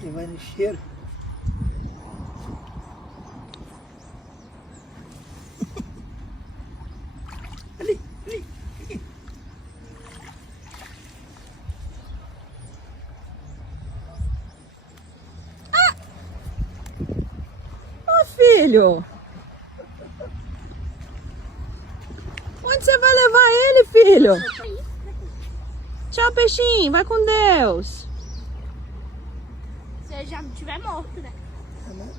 Ele vai no cheiro. Ali, ali. Ô, filho! Onde você vai levar ele, filho? Tchau, peixinho. Vai com Deus. Se ele já não estiver morto, né? Tá bom?